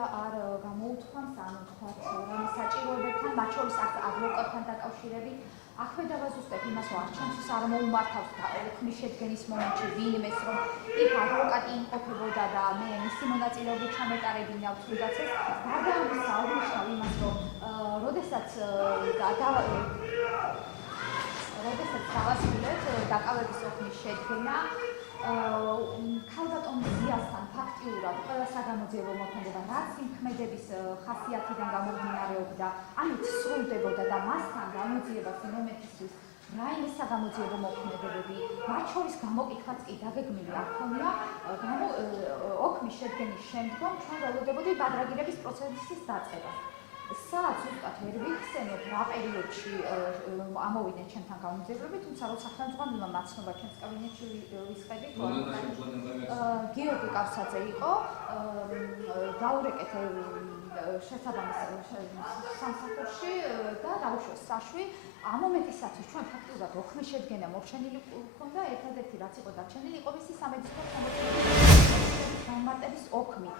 მანქანებია არ გამოუთქვამს, ანუ თქვათ, რომ საჭიროებებთან, მათ შორის ადვოკატთან დაკავშირებით, აქვე დავაზუსტებ იმას, რომ არჩევნებს არ მოუმართავს ოქმის შედგენის მომენტში ვინმეს, რომ იქ ადვოკატი იმყოფებოდა და მე მისი მონაწილეობით ჩამეტარებინა თუნდაც ეს. გარდა ამისა, აღნიშნავ იმას, რომ როდესაც დავასრულეთ დაკავების ოქმის შედგენა, ქალბატონ ზიასთან ფაქტიურად ყველა საგამოძიებო მოქმედება, რაც იმ ქმედების ხასიათიდან გამომდინარეობდა, ამით სრულდებოდა და მასთან გამოძიებას იმ მომენტისთვის რაიმე საგამოძიებო მოქმედებები, მათ შორის გამოკითხვაც კი დაგეგმილი არ ჰქონია, ოქმის შედგენის შემდგომ ჩვენ ველოდებოდით ბადრაგირების პროცესის დაწყებას. სადაც უბრალოდ ვერ ვიხსენებ რა პერიოდში ამოვიდნენ ჩემთან გამოძიებლები, თუმცა როცა ხელმძღვანელმა მაცნობა ჩემს კაბინეტში ვისყედით, გიორგი კავსაძე იყო, დაურეკეთ შესაბამის სამსახურში და დაუშვეს საშვი. ამ მომენტისათვის ჩვენ ფაქტობრივად ოქმის შედგენა მოხსენილი ჰქონდა, ერთადერთი რაც იყო დარჩენილი, იყო მისი სამედიცინო გამარტების ოქმი.